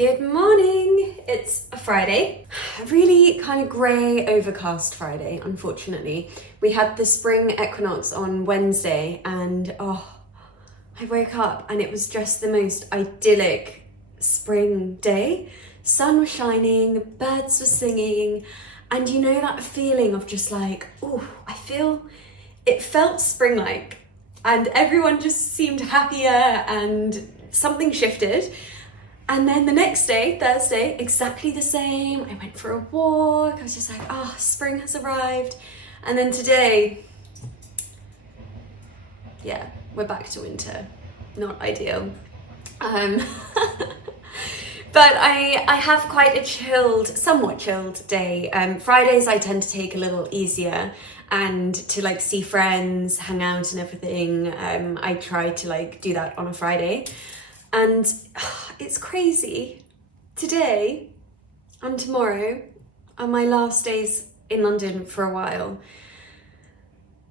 Good morning! It's a Friday. A really kind of grey, overcast Friday, unfortunately. We had the spring equinox on Wednesday and I woke up and it was just the most idyllic spring day. Sun was shining, birds were singing, and you know that feeling of just like, it felt spring-like, and everyone just seemed happier and something shifted. And then the next day, Thursday, exactly the same. I went for a walk. I was just like, spring has arrived. And then today, we're back to winter. Not ideal. But I have quite a somewhat chilled day. Fridays I tend to take a little easier and to see friends, hang out and everything. I try to do that on a Friday. And it's crazy. Today and tomorrow are my last days in London for a while,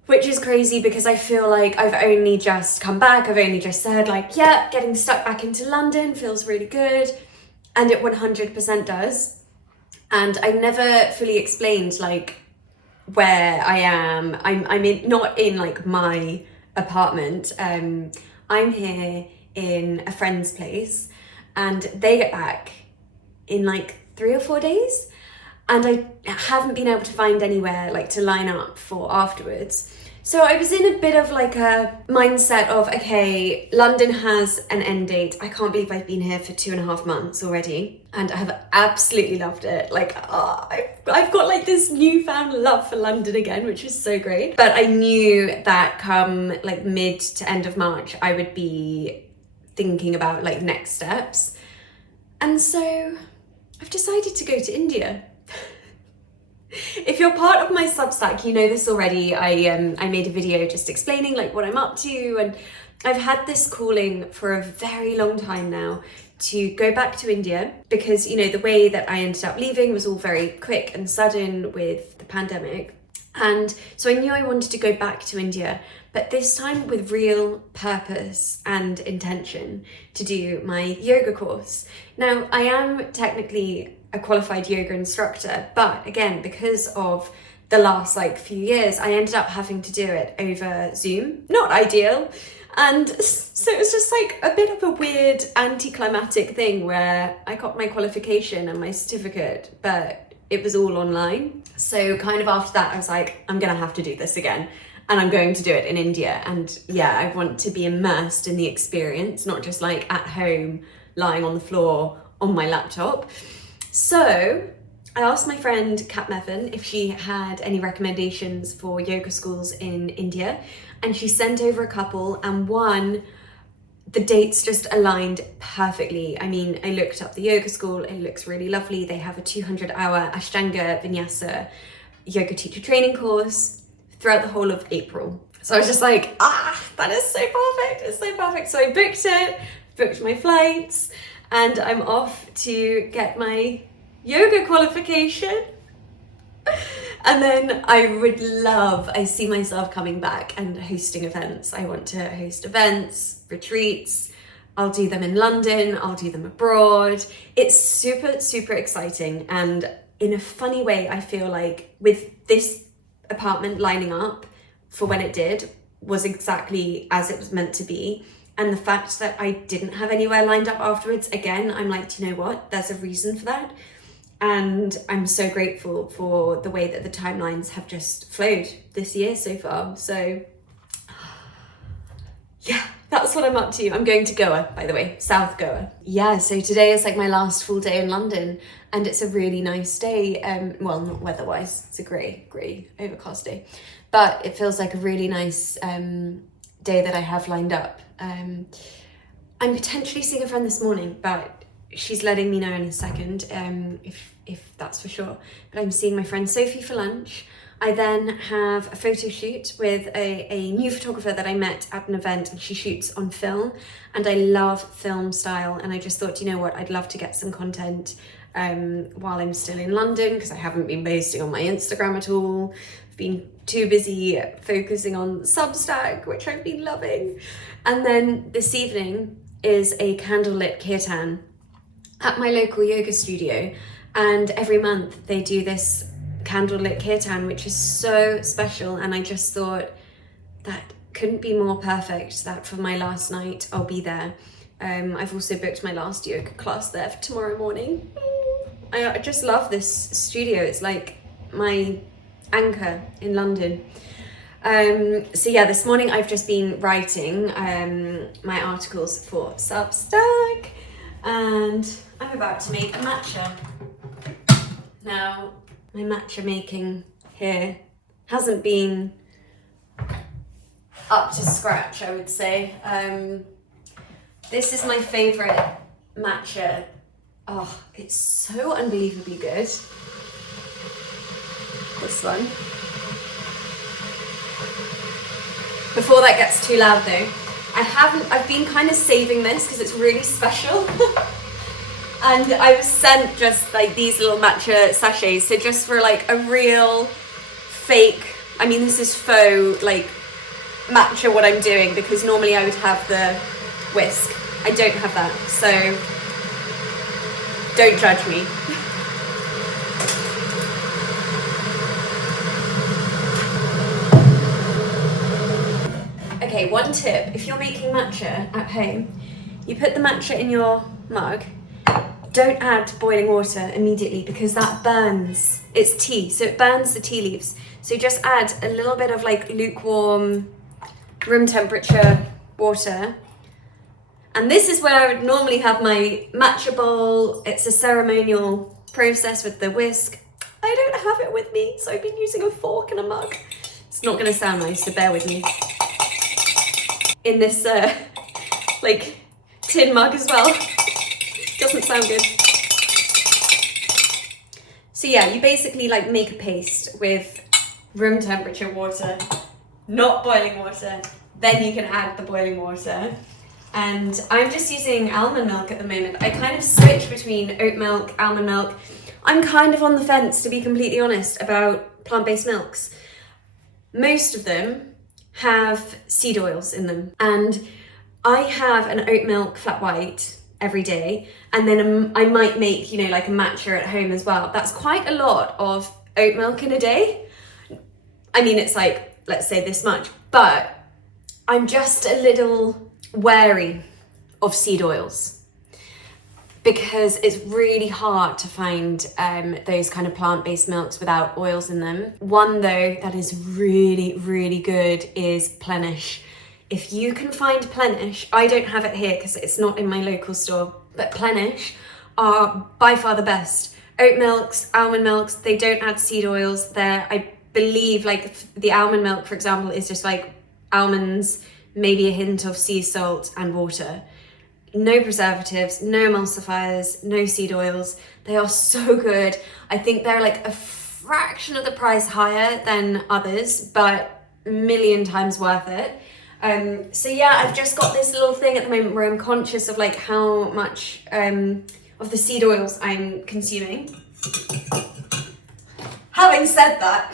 which is crazy because I feel like I've only just come back. I've only just said getting stuck back into London feels really good. And it 100% does. And I never fully explained where I am. I'm not in my apartment. I'm here in a friend's place and they get back in 3 or 4 days, and I haven't been able to find anywhere to line up for afterwards. So I was in a bit of a mindset of, okay, London has an end date. I can't believe I've been here for 2.5 months already and I have absolutely loved it. I've got this newfound love for London again, which is so great. But I knew that come mid to end of March, I would be thinking about next steps. And so I've decided to go to India. If you're part of my Substack, you know this already. I made a video just explaining what I'm up to, and I've had this calling for a very long time now to go back to India because, the way that I ended up leaving was all very quick and sudden with the pandemic. And so I knew I wanted to go back to India, but this time with real purpose and intention to do my yoga course. Now, I am technically a qualified yoga instructor, but again, because of the last few years, I ended up having to do it over Zoom. Not ideal. And so it was just a bit of a weird anticlimactic thing where I got my qualification and my certificate, but it was all online. So kind of after that, I was like, I'm gonna have to do this again. And I'm going to do it in India. And I want to be immersed in the experience, not just at home, lying on the floor on my laptop. So I asked my friend Kat Mevin if she had any recommendations for yoga schools in India. And she sent over a couple, and one, the dates just aligned perfectly. I mean, I looked up the yoga school, it looks really lovely. They have a 200-hour Ashtanga Vinyasa yoga teacher training course throughout the whole of April. So I was just like, that is so perfect, it's so perfect. So I booked my flights, and I'm off to get my yoga qualification. And then I see myself coming back and hosting events. I want to host events, retreats. I'll do them in London, I'll do them abroad. It's super, super exciting. And in a funny way, I feel with this apartment lining up for when it did was exactly as it was meant to be. And the fact that I didn't have anywhere lined up afterwards, again, I'm do you know what? There's a reason for that. And I'm so grateful for the way that the timelines have just flowed this year so far. So that's what I'm up to. I'm going to Goa, by the way, South Goa. So today is my last full day in London, and it's a really nice day. Well, not weather-wise, it's a grey, overcast day. But it feels like a really nice day that I have lined up. I'm potentially seeing a friend this morning, but she's letting me know in a second if that's for sure. But I'm seeing my friend Sophie for lunch. I then have a photo shoot with a new photographer that I met at an event, and she shoots on film, and I love film style. And I just thought, you know what, I'd love to get some content while I'm still in London, because I haven't been posting on my Instagram at all. I've been too busy focusing on Substack, which I've been loving. And then this evening is a candlelit kirtan at my local yoga studio, and every month they do this candlelit kirtan, which is so special, and I just thought that couldn't be more perfect that for my last night I'll be there. I've also booked my last yoga class there for tomorrow morning. I just love this studio. It's like my anchor in London. So yeah, this morning I've just been writing my articles for Substack, and I'm about to make a matcha. Now, my matcha making here hasn't been up to scratch, I would say. This is my favourite matcha. Oh, it's so unbelievably good. This one. Before that gets too loud though, I've been kind of saving this because it's really special. And I was sent just like these little matcha sachets, so just for like a real fake, I mean this is faux like matcha what I'm doing, because normally I would have the whisk. I don't have that, so don't judge me. Okay, one tip, if you're making matcha at home, you put the matcha in your mug. Don't add boiling water immediately because that burns. It's tea, so it burns the tea leaves. So just add a little bit of like lukewarm, room temperature water. And this is where I would normally have my matcha bowl. It's a ceremonial process with the whisk. I don't have it with me, so I've been using a fork and a mug. It's not gonna sound nice, so bear with me. In this like tin mug as well. Doesn't sound good. So yeah, you basically like make a paste with room temperature water, not boiling water. Then you can add the boiling water. And I'm just using almond milk at the moment. I kind of switch between oat milk, almond milk. I'm kind of on the fence, to be completely honest, about plant-based milks. Most of them have seed oils in them. And I have an oat milk flat white every day, and then I might make, you know, like a matcha at home as well. That's quite a lot of oat milk in a day. I mean, it's like, let's say this much, but I'm just a little wary of seed oils because it's really hard to find those kind of plant-based milks without oils in them. One though that is really, really good is Plenish. If you can find Plenish, I don't have it here because it's not in my local store, but Plenish are by far the best. Oat milks, almond milks, they don't add seed oils. They're, I believe, like the almond milk, for example, is just like almonds, maybe a hint of sea salt and water. No preservatives, no emulsifiers, no seed oils. They are so good. I think they're like a fraction of the price higher than others, but a million times worth it. So yeah, I've just got this little thing at the moment where I'm conscious of like how much of the seed oils I'm consuming. Having said that,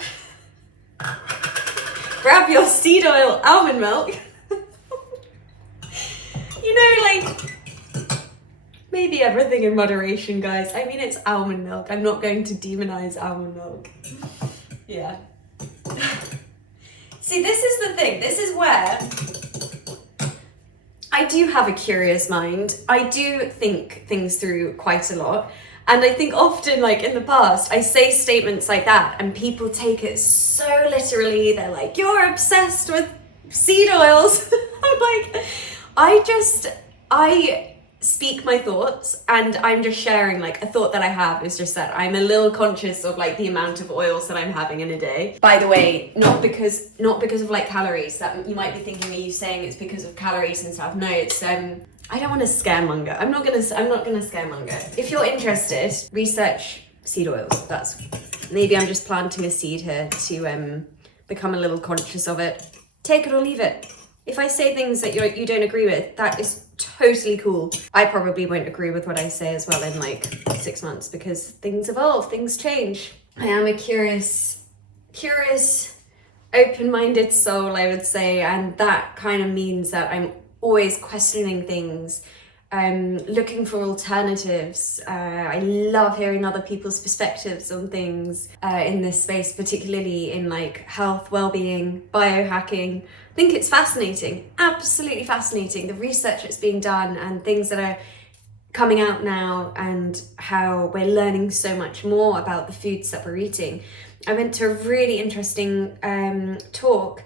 grab your seed oil almond milk. You know, like, maybe everything in moderation, guys. I mean, it's almond milk. I'm not going to demonize almond milk. Yeah. See, this is the thing. This is where I do have a curious mind. I do think things through quite a lot. And I think often, like in the past, I say statements like that and people take it so literally. They're like, you're obsessed with seed oils. I'm like, I speak my thoughts, and I'm just sharing like a thought that I have is just that I'm a little conscious of like the amount of oils that I'm having in a day. By the way, not because of like calories. That you might be thinking, are you saying it's because of calories and stuff? No, it's I don't want to scaremonger. I'm not gonna scaremonger. If you're interested, research seed oils. That's maybe I'm just planting a seed here to become a little conscious of it. Take it or leave it. If I say things that you don't agree with, that is totally cool. I probably won't agree with what I say as well in like 6 months because things evolve, things change. I am a curious, open-minded soul, I would say, and that kind of means that I'm always questioning things looking for alternatives. I love hearing other people's perspectives on things in this space, particularly in like health, well-being, biohacking. I think it's fascinating, absolutely fascinating, the research that's being done and things that are coming out now, and how we're learning so much more about the foods that we're eating. I went to a really interesting talk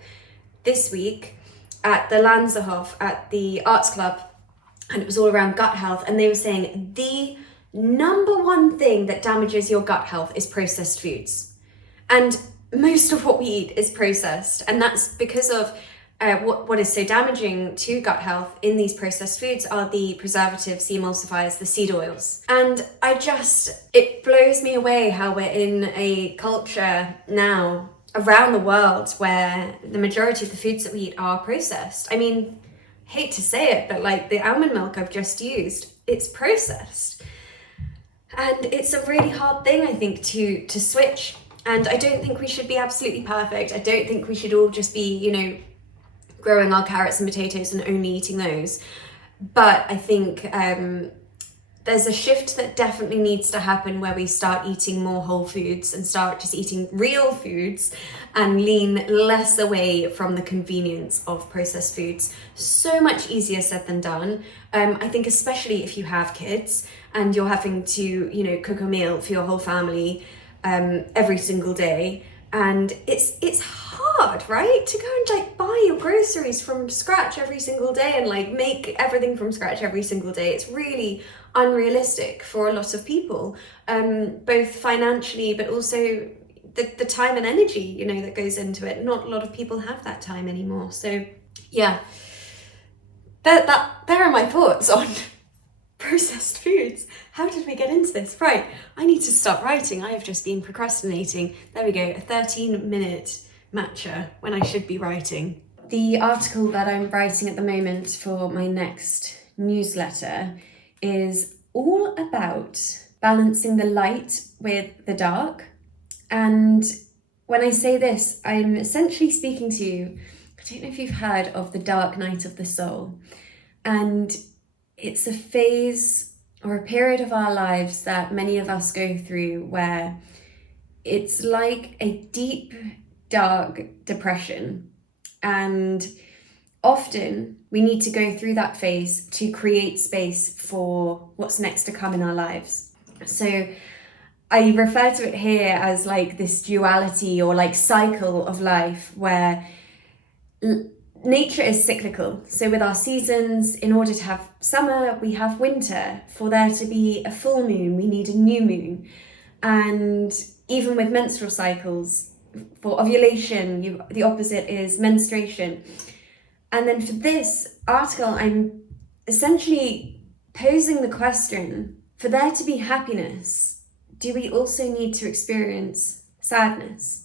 this week at the Lanzerhof at the Arts Club, and it was all around gut health, and they were saying the number one thing that damages your gut health is processed foods. And most of what we eat is processed, and that's because of what is so damaging to gut health in these processed foods are the preservatives, the emulsifiers, the seed oils. And it blows me away how we're in a culture now around the world where the majority of the foods that we eat are processed. I mean, hate to say it, but like the almond milk I've just used, it's processed. And it's a really hard thing, I think, to switch. And I don't think we should be absolutely perfect. I don't think we should all just be, growing our carrots and potatoes and only eating those. But I think there's a shift that definitely needs to happen where we start eating more whole foods and start just eating real foods and lean less away from the convenience of processed foods. So much easier said than done. I think especially if you have kids and you're having to, cook a meal for your whole family every single day. And it's hard, right? To go and buy your groceries from scratch every single day and make everything from scratch every single day. It's really unrealistic for a lot of people, both financially, but also the time and energy, that goes into it. Not a lot of people have that time anymore. So yeah, there are my thoughts on processed foods. How did we get into this? Right, I need to start writing. I have just been procrastinating. There we go, a 13-minute matcha when I should be writing. The article that I'm writing at the moment for my next newsletter is all about balancing the light with the dark. And when I say this, I'm essentially speaking to, I don't know if you've heard of the dark night of the soul. And it's a phase or a period of our lives that many of us go through where it's like a deep, dark depression. And often we need to go through that phase to create space for what's next to come in our lives. So I refer to it here as this duality or cycle of life where nature is cyclical. So with our seasons, in order to have summer, we have winter. For there to be a full moon, we need a new moon. And even with menstrual cycles, for ovulation, the opposite is menstruation. And then for this article, I'm essentially posing the question, for there to be happiness, do we also need to experience sadness?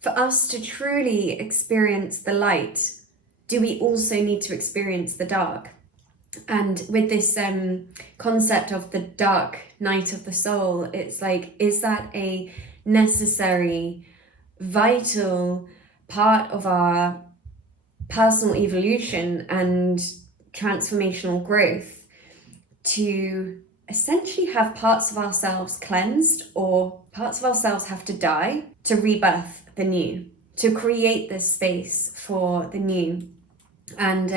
For us to truly experience the light, do we also need to experience the dark? And with this concept of the dark night of the soul, it's is that a necessary, vital part of our personal evolution and transformational growth to essentially have parts of ourselves cleansed, or parts of ourselves have to die to rebirth the new, to create this space for the new? And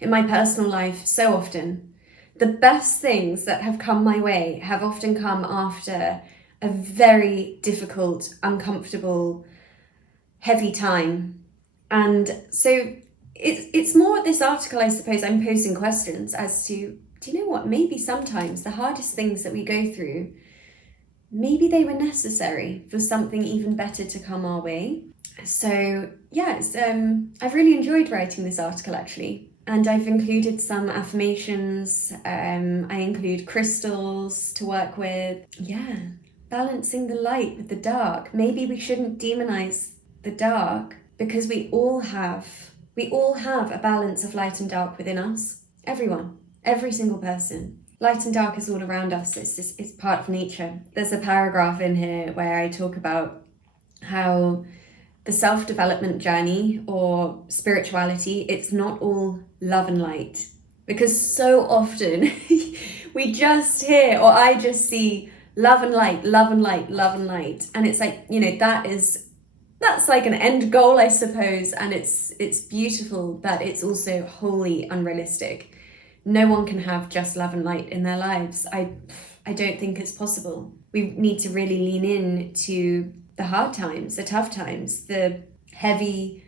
in my personal life, so often, the best things that have come my way have often come after a very difficult, uncomfortable, heavy time. And so it's more this article, I suppose, I'm posing questions as to, do you know what, maybe sometimes the hardest things that we go through, maybe they were necessary for something even better to come our way. So yeah, I've really enjoyed writing this article actually, and I've included some affirmations. I include crystals to work with. Yeah, balancing the light with the dark. Maybe we shouldn't demonize the dark, because we all have a balance of light and dark within us. Everyone, every single person. Light and dark is all around us. It's part of nature. There's a paragraph in here where I talk about how the self-development journey or spirituality, it's not all love and light. Because so often, we just hear, or I just see love and light, love and light, love and light. And it's like, you know, that's like an end goal, I suppose. And it's beautiful, but it's also wholly unrealistic. No one can have just love and light in their lives. I don't think it's possible. We need to really lean in to the hard times, the tough times, the heavy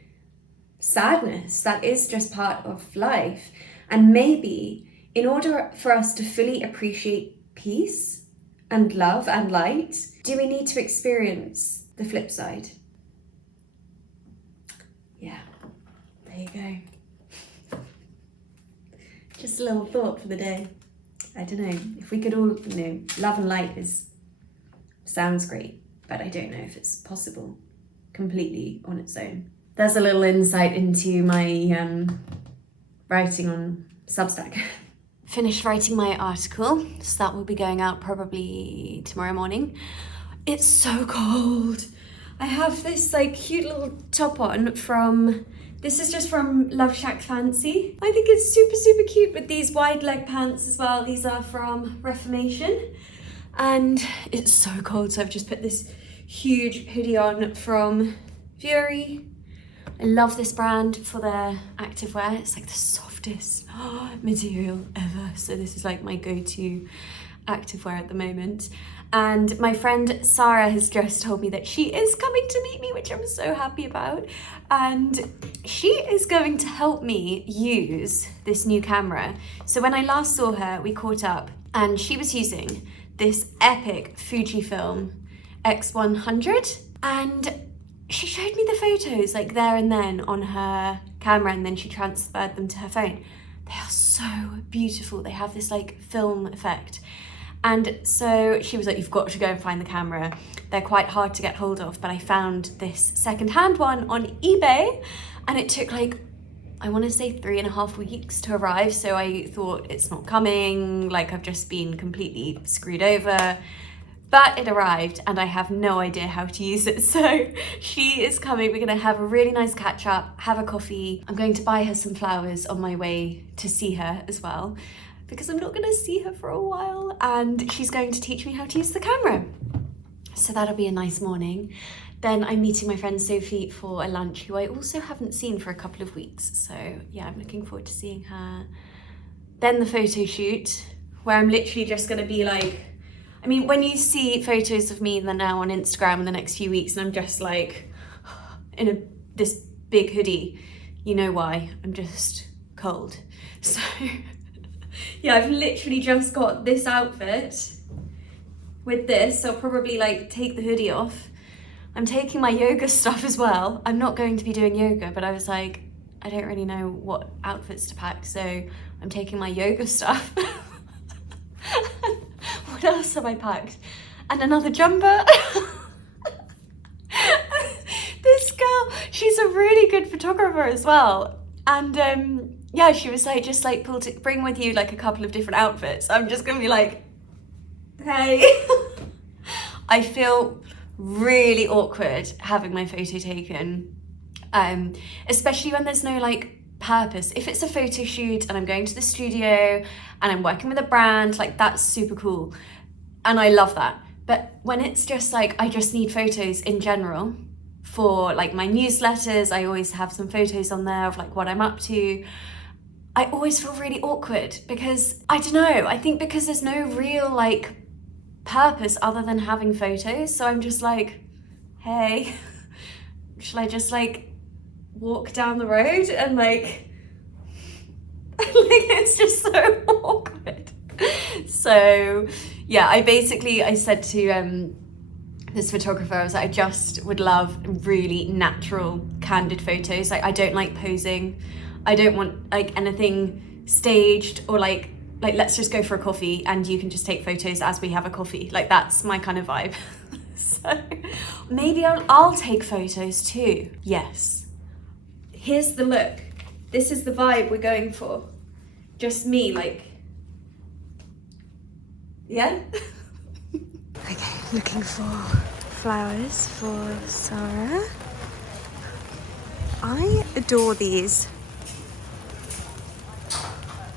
sadness that is just part of life. And maybe in order for us to fully appreciate peace and love and light, do we need to experience the flip side? Yeah, there you go. Just a little thought for the day. I don't know, if we could all, you know, love and light sounds great, but I don't know if it's possible completely on its own. There's a little insight into my writing on Substack. Finished writing my article, so that will be going out probably tomorrow morning. It's so cold. I have this like cute little top on this is just from Love Shack Fancy. I think it's super, super cute with these wide leg pants as well. These are from Reformation. And it's so cold, so I've just put this huge hoodie on from Fury. I love this brand for their activewear. It's like the softest material ever. So this is like my go-to activewear at the moment. And my friend Sarah has just told me that she is coming to meet me, which I'm so happy about. And she is going to help me use this new camera. So when I last saw her, we caught up and she was using this epic Fujifilm X100. And she showed me the photos like there and then on her camera, and then she transferred them to her phone. They are so beautiful. They have this like film effect. And so she was like, you've got to go and find the camera. They're quite hard to get hold of, but I found this secondhand one on eBay, and it took like, I want to say 3.5 weeks to arrive. So I thought it's not coming, like I've just been completely screwed over. But it arrived and I have no idea how to use it. So she is coming. We're gonna have a really nice catch up, have a coffee. I'm going to buy her some flowers on my way to see her as well, because I'm not gonna see her for a while, and she's going to teach me how to use the camera. So that'll be a nice morning. Then I'm meeting my friend Sophie for a lunch, who I also haven't seen for a couple of weeks. So yeah, I'm looking forward to seeing her. Then the photo shoot, where I'm literally just gonna be like, I mean, when you see photos of me now on Instagram in the next few weeks and I'm just like in this big hoodie, you know why, I'm just cold. So yeah, I've literally just got this outfit with this, so I'll probably like take the hoodie off. I'm taking my yoga stuff as well. I'm not going to be doing yoga, but I was like, I don't really know what outfits to pack, so I'm taking my yoga stuff. What else have I packed? And another jumper. This girl, she's a really good photographer as well. And yeah, she was like, just like bring with you like a couple of different outfits. I'm just gonna be like, hey. I feel really awkward having my photo taken, especially when there's no like purpose. If it's a photo shoot and I'm going to the studio and I'm working with a brand, like that's super cool and I love that. But when it's just like, I just need photos in general for like my newsletters, I always have some photos on there of like what I'm up to. I always feel really awkward because I don't know, I think because there's no real like purpose other than having photos. So I'm just like, hey, should I just like walk down the road and like it's just so awkward. So yeah, I said to this photographer, I was like, I just would love really natural, candid photos. Like I don't like posing. I don't want like anything staged or like let's just go for a coffee and you can just take photos as we have a coffee. Like that's my kind of vibe. So maybe I'll take photos too. Yes. Here's the look. This is the vibe we're going for. Just me, like, yeah? Okay, looking for flowers for Sarah. I adore these.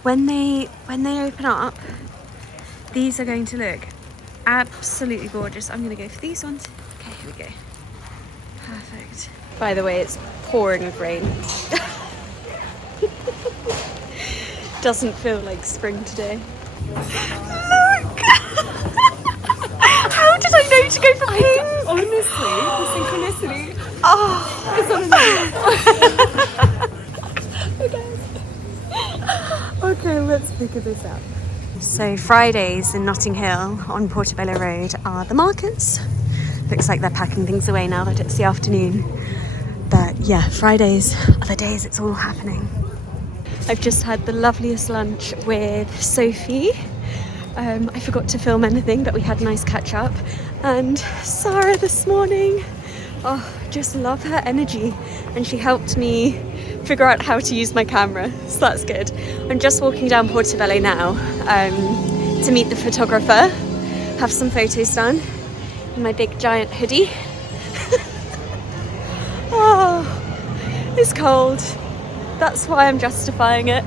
When they open up, These are going to look absolutely gorgeous. I'm gonna go for these ones. Okay, here we go. Perfect. By the way, it's pouring with rain. Doesn't feel like spring today. Look! How did I know to go for pink? Honestly, the synchronicity. Oh, It's unreal. Okay, let's figure this out. so Fridays in Notting Hill on Portobello Road are the markets. Looks like they're packing things away now that it's the afternoon. But yeah, Fridays are the days it's all happening. I've just had the loveliest lunch with Sophie. I forgot to film anything, but we had a nice catch up. And Sarah this morning, oh, just love her energy. And she helped me figure out how to use my camera, so that's good. I'm just walking down Portobello now to meet the photographer, have some photos done in my big giant hoodie. Oh, it's cold. That's why I'm justifying it.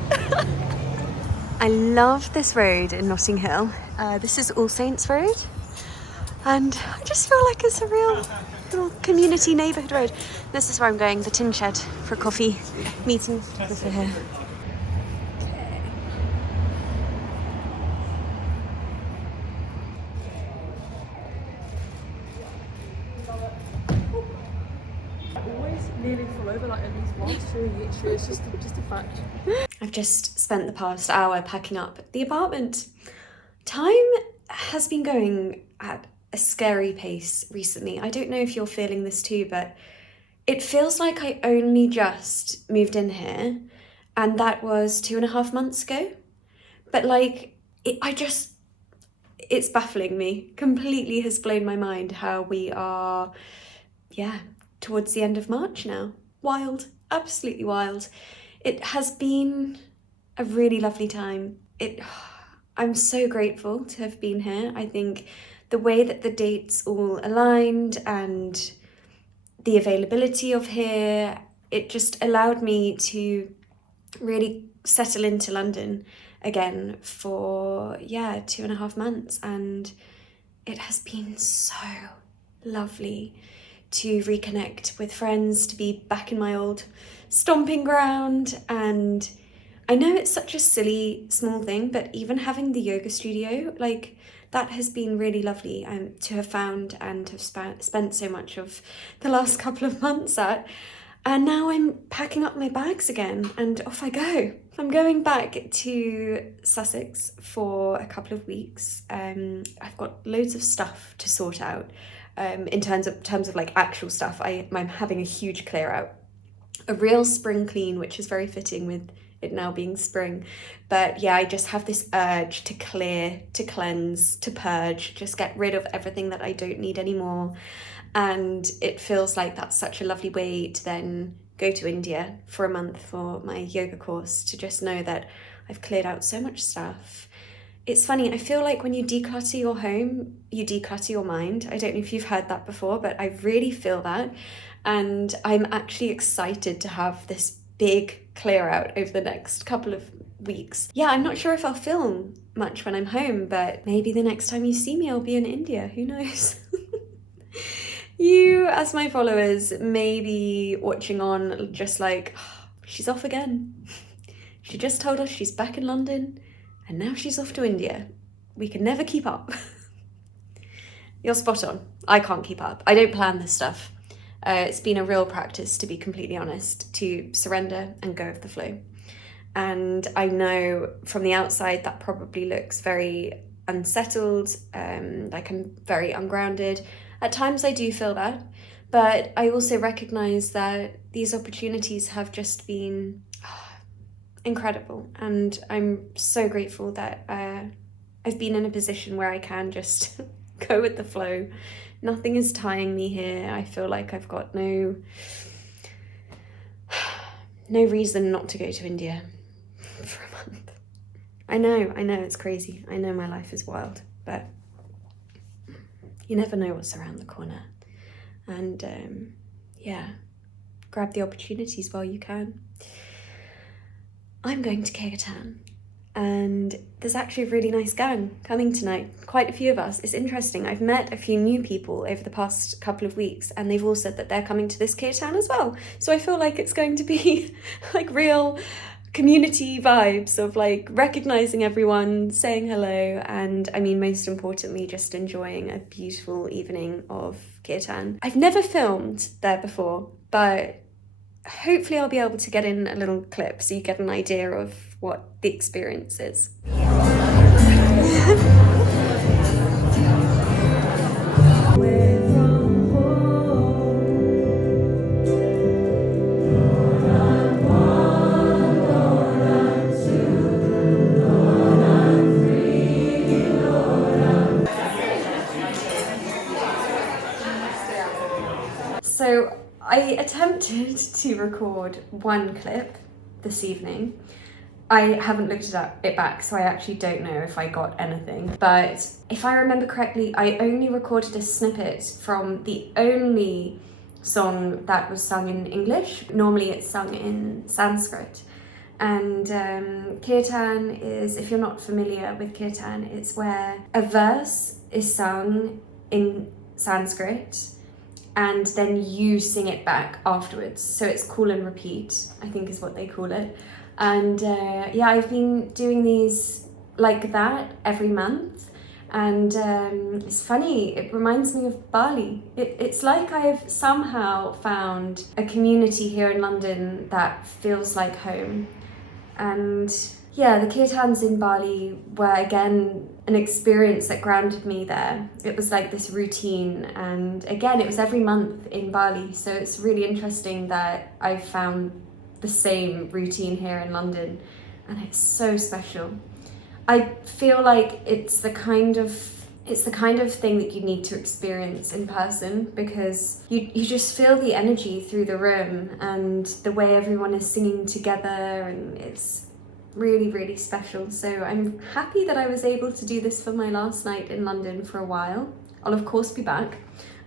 I love this road in Notting Hill. This is All Saints Road. And I just feel like it's a real little community neighbourhood road. This is where I'm going, the Tin Shed, for a coffee meeting with her here. Always nearly fall over like at least once during each year. It's just a fact. I've just spent the past hour packing up the apartment. Time has been going at a scary pace recently. I don't know if you're feeling this too, but it feels like I only just moved in here, and that was 2.5 months ago. But like, it's baffling me. Completely has blown my mind how we are, towards the end of March now. Wild, absolutely wild. It has been a really lovely time. I'm so grateful to have been here. I think the way that the dates all aligned and the availability of here, it just allowed me to really settle into London again for 2.5 months, and it has been so lovely to reconnect with friends, to be back in my old stomping ground. And I know it's such a silly small thing, but even having the yoga studio, like, that has been really lovely to have found and have spent so much of the last couple of months at. And now I'm packing up my bags again and off I go. I'm going back to Sussex for a couple of weeks. I've got loads of stuff to sort out. In terms of like actual stuff, I'm having a huge clear out. A real spring clean, which is very fitting with it now being spring. But yeah, I just have this urge to clear, to cleanse, to purge, just get rid of everything that I don't need anymore. And it feels like that's such a lovely way to then go to India for a month for my yoga course, to just know that I've cleared out so much stuff. It's funny, I feel like when you declutter your home, you declutter your mind. I don't know if you've heard that before, but I really feel that. And I'm actually excited to have this big clear out over the next couple of weeks. Yeah, I'm not sure if I'll film much when I'm home, but maybe the next time you see me, I'll be in India. Who knows? You, as my followers, may be watching on just like, oh, she's off again. She just told us she's back in London and now she's off to India. We can never keep up. You're spot on. I can't keep up. I don't plan this stuff. It's been a real practice, to be completely honest, to surrender and go with the flow. And I know from the outside that probably looks very unsettled, like I'm very ungrounded. At times I do feel that, but I also recognise that these opportunities have just been incredible, and I'm so grateful that I've been in a position where I can just go with the flow. Nothing is tying me here. I feel like I've got no reason not to go to India for a month. I know it's crazy. I know my life is wild, but you never know what's around the corner. And grab the opportunities while you can. I'm going to Kyrgyzstan and there's actually a really nice gang coming tonight, quite a few of us. It's interesting, I've met a few new people over the past couple of weeks, and they've all said that they're coming to this kirtan as well. So I feel like it's going to be like real community vibes of like recognizing everyone, saying hello, and I mean, most importantly, just enjoying a beautiful evening of kirtan. I've never filmed there before, but hopefully I'll be able to get in a little clip so you get an idea of what the experience is. So I attempted to record one clip this evening. I haven't looked it back, so I actually don't know if I got anything. But if I remember correctly, I only recorded a snippet from the only song that was sung in English. Normally it's sung in Sanskrit. And kirtan is, if you're not familiar with kirtan, it's where a verse is sung in Sanskrit and then you sing it back afterwards. So it's call and repeat, I think is what they call it. And yeah, I've been doing these like that every month. And it's funny, it reminds me of Bali. It's like I've somehow found a community here in London that feels like home. And yeah, the kirtans in Bali were again an experience that grounded me there. It was like this routine, and again, it was every month in Bali. So it's really interesting that I've found the same routine here in London, and it's so special. I feel like it's the kind of thing that you need to experience in person, because you just feel the energy through the room and the way everyone is singing together, and it's really, really special. So I'm happy that I was able to do this for my last night in London for a while. I'll of course be back.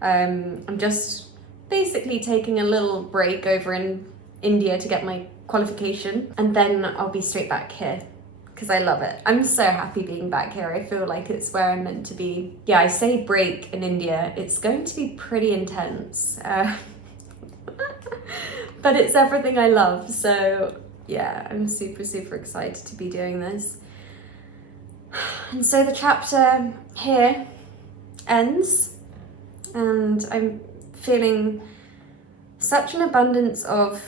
I'm just basically taking a little break over in India to get my qualification, and then I'll be straight back here because I love it. I'm so happy being back here. I feel like it's where I'm meant to be. Yeah, I say break in India. It's going to be pretty intense, but it's everything I love. So yeah, I'm super, super excited to be doing this. And so the chapter here ends, and I'm feeling such an abundance of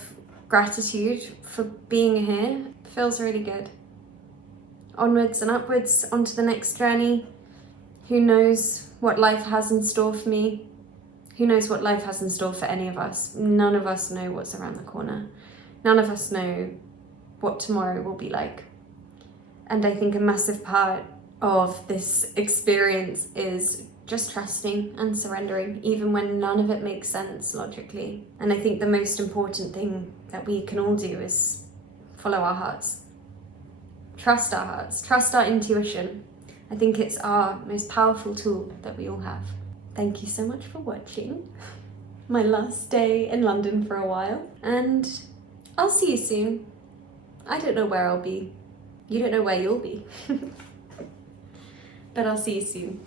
gratitude for being here. It feels really good. Onwards and upwards onto the next journey. Who knows what life has in store for me? Who knows what life has in store for any of us? None of us know what's around the corner. None of us know what tomorrow will be like. And I think a massive part of this experience is just trusting and surrendering, even when none of it makes sense logically. And I think the most important thing that we can all do is follow our hearts. Trust our hearts, trust our intuition. I think it's our most powerful tool that we all have. Thank you so much for watching my last day in London for a while, and I'll see you soon. I don't know where I'll be. You don't know where you'll be. But I'll see you soon.